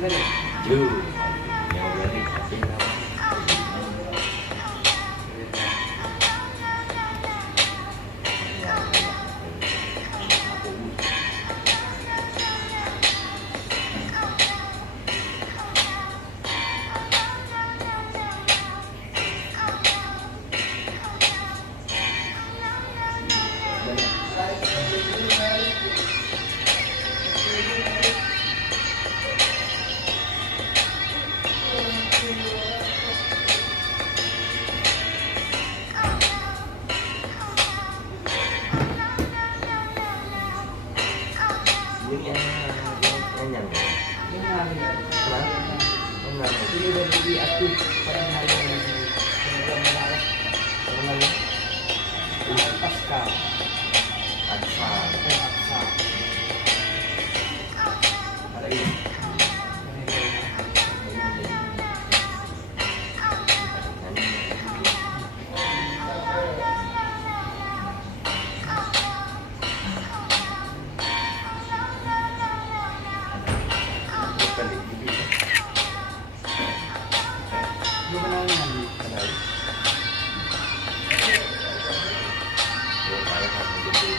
Chưa. Nhau ra đi cà phê đâu. Những yang nyang. Kenapa? Kenapa? Ini udah lebih aktif pada hari ini. Pasca. Aksa. Pasca. Ada ini. Belum kenal dengan Kenal. Saya akan menjadi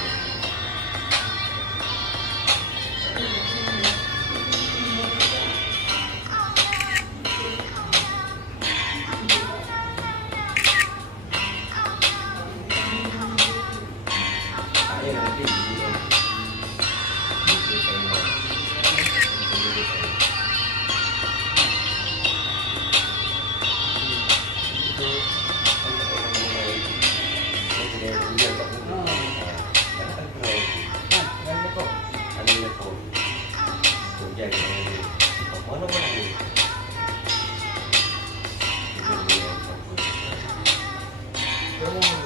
saya nanti Kamu